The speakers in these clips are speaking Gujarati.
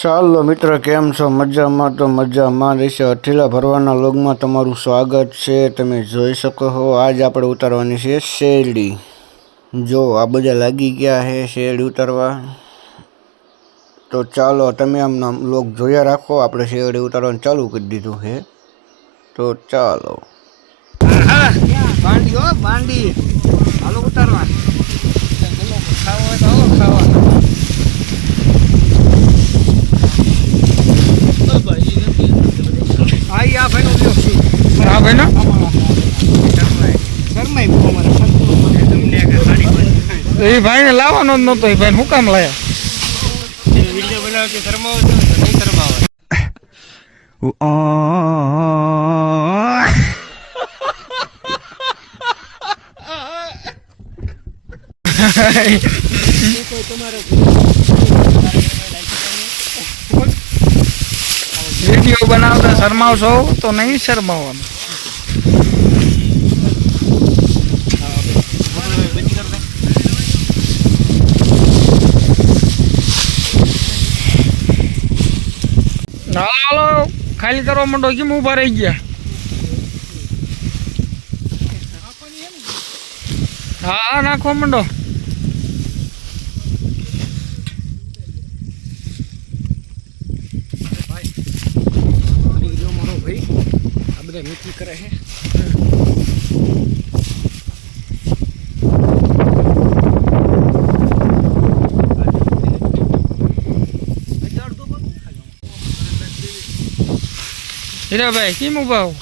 ચાલો મિત્ર, કેમ છો? મજામાં? તો મજામાં રહેશે. અઠીલા ભરવાના લોગમાં તમારું સ્વાગત છે. તમે જોઈ શકો છો, આજ આપણે ઉતારવાની છે શેરડી. જો આ બધા લાગી ગયા છે શેરડી ઉતારવા. તો ચાલો તમે આમના લોગ જોયા રાખો. આપણે શેરડી ઉતારવાનું ચાલુ કરી દીધું છે. તો ચાલો બાંડી હો બાંડી, હાલો ઉતારવા. ખાવા હોય તો હાલો ખાવા. આ ભાઈનો ઉપયોગ છે. હા ભાઈનો એ ભાઈને લાવવાનો જ નતો. એ ભાઈ શું કામ લાયા? વિડીયો બનાવતી શરમાવો છો તો નહીં શરમાવો. વિડીયો બનાવતા શરમાવશો તો નહીં શરમાવાનું. હાલો ખાલી કરવા માંડો. કેમ ઉભા રહી ગયા? હા નાખવા માંડો. મારો ભાઈ આ બધા મીઠી કરે છે. હીરાભાઈ કેમ ઉભા હો?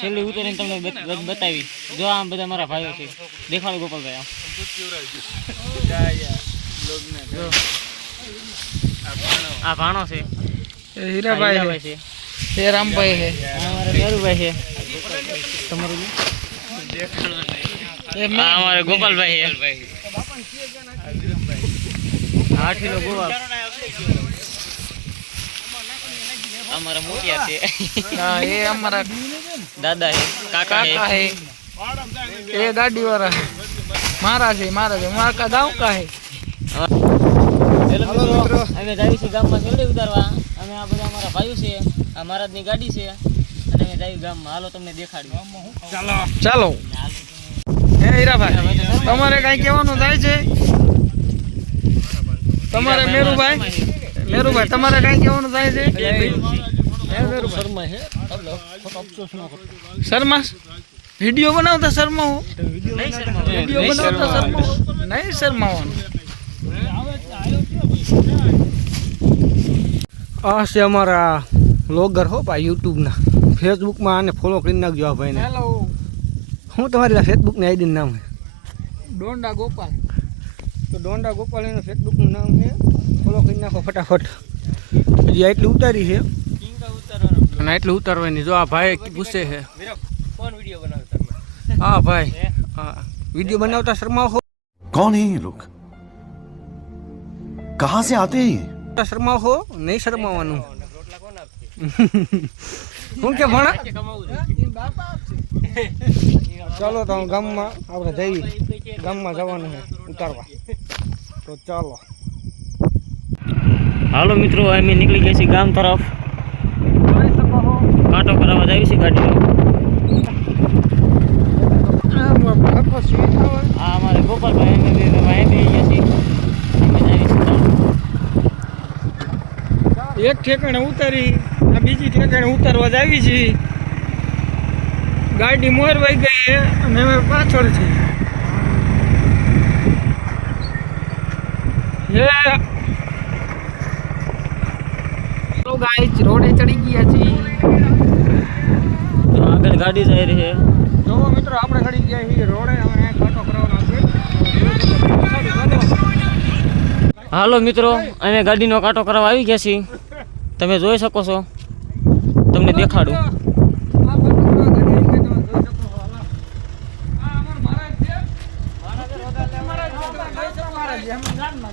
છેલ્લી ઉતરીને તમને બતાવી. જો આમ બધા મારા ભાઈઓ છે. દેખાડો ગોપાલભાઈ. આ ભાણો છે. હીરાભાઈ છે. એ રામભાઈ છે. અમારે મેરુભાઈ છે. તમારું અમારે ગોપાલભાઈ છે. આઠીનો ગોપાલ અમારા મોટિયા છે. હા એ અમારા દાદા છે. કાકા છે. એ ગાડી વાળા છે. મારા છે. મારા ગાँव का है. અમે જાવી છીએ ગામમાં શેરડી ઉતારવા. અમે આ બધા અમારા ભાઈઓ છે. આ મહારાજની ગાડી છે અને અમે જાવી ગામમાં. હાલો તમને દેખાડ્યું. ચાલો હે હીરાભાઈ, તમારે કઈ કહેવાનું થાય છે? તમારે મેરુભાઈ તમારે કઈ કહેવાનું થાય છે? શર્મા વિડીયો બનાવતા શર્મા હો? વિડીયો બનાવતા શર્મા નહીં શર્માવાનું. આ છે અમારા વ્લોગર હો ભાઈ, યુટ્યુબના. ફેસબુકમાં આને ફોલો કરી નાખજો આ ભાઈને. હેલો, હું તમારી ફેસબુકની આઈડીનું નામ છે ડોંડા ગોપાલ. તો ડોંડા ગોપાલ એનું ફેસબુકનું નામ છે. ફોલો કરી નાખો ફટાફટ. હજી આટલી ઉતારી છે અને આટલી ઉતારવાની. જો આ ભાઈ પૂછે છે હા ભાઈ, હા વિડીયો બનાવતા શર્મા હો? कौन है ये लोग? कहाँ से आते हैं? શર્મા હો? નહીં શરમાવાનું. હું કે ભણા? ચાલો તો ગામમાં આપણે જઈએ. ગામમાં જવાનું છે ઉતારવા. તો ચાલો હાલો મિત્રો, અમે નીકળી ગયા છીએ ગામ તરફ. કાંટો કરાવવા જાવી છે ગાડીનો. આ અમારે ગોપાલભાઈ અમે બે ગયા છીએ. અમે જાવી છીએ. એક ઠેકાણે ઉતારી, આ બીજી ઠેકાણે ઉતારવા જ આવી છીએ. ગાડી મોરવાઈ ગઈ છે અને અમે પાછળ છીએ. તો ગાઈસ રોડે ચડી ગયા છીએ. તો આગળ ગાડી જઈ રહી છે. જો મિત્રો આપણે ચડી ગયા છીએ રોડે. હવે કાંટો કરવાનો છે. હાલો મિત્રો, અમે ગાડીનો કાંટો કરવા આવી ગયા છીએ. તમે જોઈ શકો છો. તમને દેખાડું.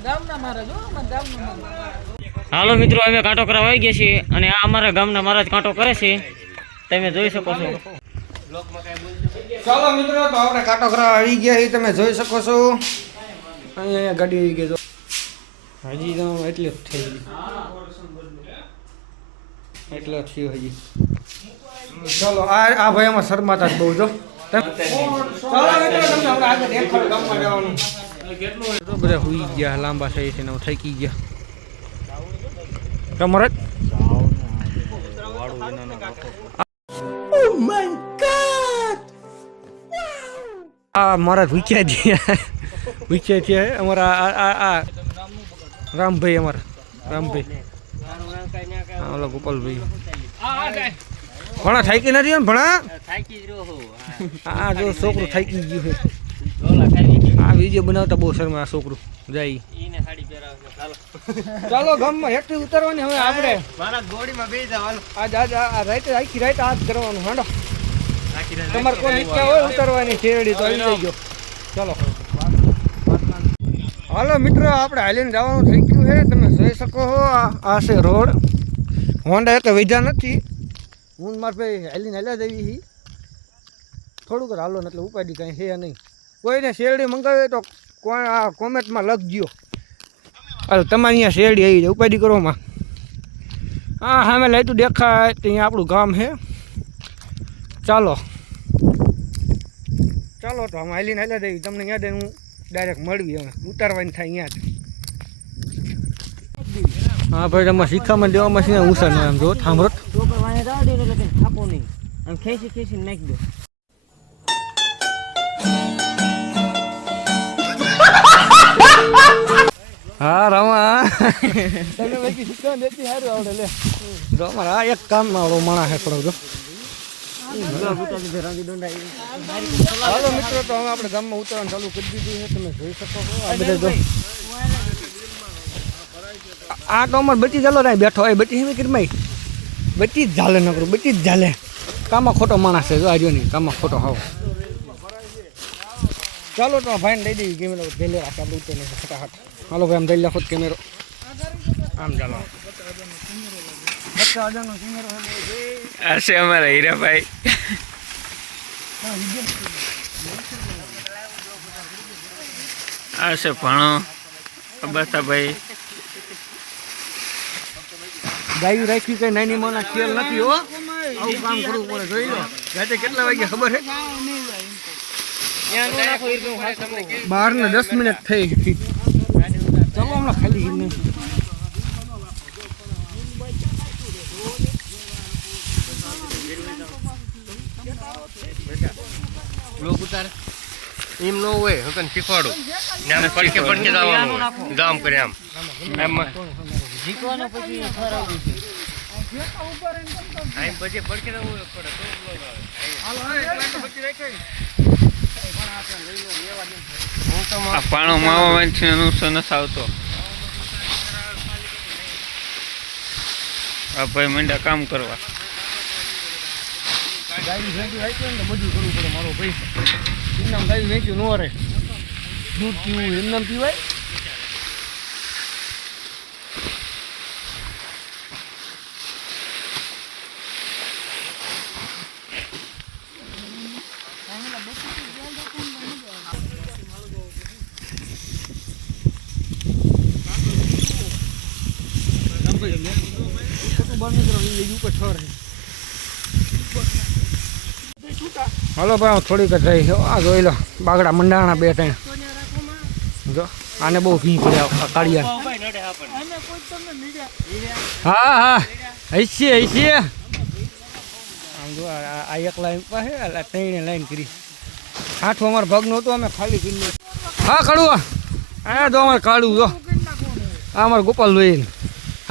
ગામના મારા જો ગામના હાલો મિત્રો, અમે કાંટો કરવા આવી ગયા છીએ અને આ અમારા ગામના મહારાજ કાંટો કરે છે, તમે જોઈ શકો છો. ચાલો મિત્રો, તો આપણે કાંટો કરવા આવી ગયા છીએ, તમે જોઈ શકો છો. અહીંયા ગાડી આવી ગઈ, હજી તો એટલે જ થઈ ગઈ, એટલે જ થયું હજી. ચાલો, આ ભાઈ આમાં શરમાતા જ બહુ જો. ચાલો મિત્રો, તમને આપણે આગળ દેખાડું ગામમાં જવાનું. બધા હુઈ ગયા, લાંબા થઈ છે ને થાકી ગયા. તમારે મારા ભૂખ્યા છે અમારા આ રામભાઈ, અમારા રામભાઈ, ઓલા ગોપાલભાઈ ભણા થાકી નથી ને ભણા. આ જો છોકરું થાકી ગયું છે. આ વિડીયો બનાવતા બહુ શરમ આ છોકરું જાય. ચાલો ગામમાં હેઠી ઉતરવાની હવે આપણે. આખી રાત આ જ કરવાનું. હાંડો તમારે કોઈ ઈચ્છા હોય ઉતરવાની શેરડી તો આવી જજો. ચાલો હાલો મિત્રો, આપણે હાલીને જવાનું થઈ ગયું છે. તમે જોઈ શકો છો આ છે રોડ. હોન્ડા એક વૈધા નથી. હું મારા ભાઈ હાલીને હાલ્યા જઈએ છીએ. થોડુંક હાલો ને એટલે ઉપાડી કાંઈ છે નહીં. કોઈને શેરડી મંગાવી તો કોમેન્ટમાં લખજો. હાલો તમારે અહીંયા શેરડી આવી જાય, ઉપાડી કરોમાં. હા સામે લાઈટું દેખાય તો અહીંયા આપણું ગામ છે. ચાલો ચાલો, તો અમે હાલીને હાલ્યા જઈએ. તમને યાદ હું ડાયરેક્ટ મળવી, હવે ઉતારવાની થાય અહીંયા જ. હા ભાઈ, તમારે શીખામાં દેવામાં છે ને ઊંસા ને આમ જો થાંભરો થાપો નહીં, આમ ખેંચી નાખી દો. હા રમા તમને બાકી શીખવા દેતી સારું આવડે. લે જો અમારા આ એક કામમાં આવડો માણસ છે થોડો જો. હાલો મિત્રો, તો હવે આપણે ગામમાં ઉતરવાનું ચાલુ કરી દીધું છે. તમે જોઈ શકો છો આ બધા જો. આ તો અમારે બચી ચાલો ત્યાં બેઠો હોય. બચી હેમી કિરમાઈ બચી જ ઝાલે નકરું, બચી જ ઝાલે. કામમાં ખોટો માણસ છે જો. આ જો નહીં કામમાં ખોટો હાવ. ચાલો તો ભાઈને દઈ દઈએ કેમેરો. ધેલે રાખે આપણે ઉતરીને ફટાફટ. હાલો ભાઈ, આમ દઈ રાખો કેમેરો. આમ ચાલો આ છે અમારા હીરાભાઈ. આ છે ભણો અબાતાભાઈ. ગાયું રાખી કઈ નાની મોના ખેલ નથી હો. આવું કામ કરવું પડે. જોઈ લો રાતે કેટલા વાગ્યા ખબર છે? 12:10 થઈ. ચાલો હમણાં ખાલી નહીં. લોક ઉતાર એમ ન હોય. હું તને શીખવાડું. પડકે પડકે જવાનું ગામ કરે આમ જીતવાનો પછી ફરાવું છે. પછી પડકે જવું પડે તો આ પાણો માવા છે નુકસાન નથી આવતો. આ ભાઈ મંડ્યા કામ કરવા. ગાયું ભેગું રાખ્યું ને બધું કરવું પડે મારો ભાઈ. એમનામ ગાયું વેચ્યું ન રહે. દૂધ પીવું એમનામ પીવાય. હાલો ભાઈ, હું થોડીક જ રહી. આ જોઈ લો બાગડા મંડાણા 2-3 જો. આને બહુ ભી પડ્યા કાળિયા. હા હા હૈસીએ આમ જો. આ એક લાઈન પાસે 3 લાઈન કરી. 8 અમારો ભાગ નહોતો, અમે ખાલી કરી. હા કાળું આ જો અમારે કાળું જો. આ અમારે ગોપાલ ભાઈ.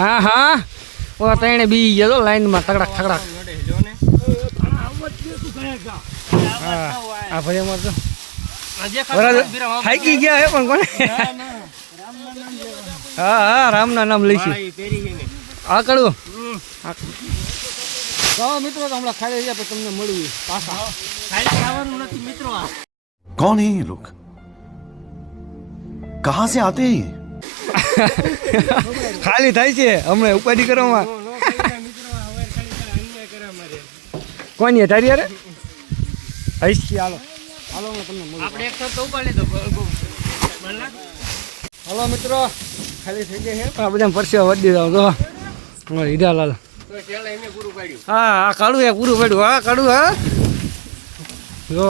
હા હા ઓલા 3 બી ગયા જો લાઈનમાં તગડાક તગડાક. હા આ ભાઈ અમારે તો થાકી ગયા હે પણ કોને. હા હા રામના નામ લઈશું. આ કડું જાઓ મિત્રો, તો હમણાં ખાઈ ગયા પછી તમને મળ્યું પાછા. कौन है ये लोग? कहाँ से आते हैं ये? ખાલી થાય છે હમણાં ઉપાધિ કરવામાં કોની તારી યાર હૈસી હાલો હાલો હું તમને મળું આપણે એક તો ઉપાડ લીધો હાલો મિત્રો ખાલી થઈ જાય છે આ બધા પરસેવા વધી જાવ તો હીરાલાલ તો ચાલ એને પૂરું પાડ્યું હા હા કાઢું એ પૂરું પડ્યું હા કાઢું હા જો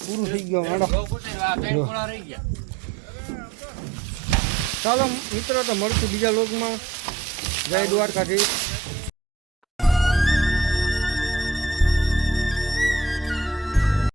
પૂરું થઈ ગયું મેડમ રહી ગયા ચાલો મિત્રો તો મળશું બીજા લોકમાં જય દ્વારકાધીશ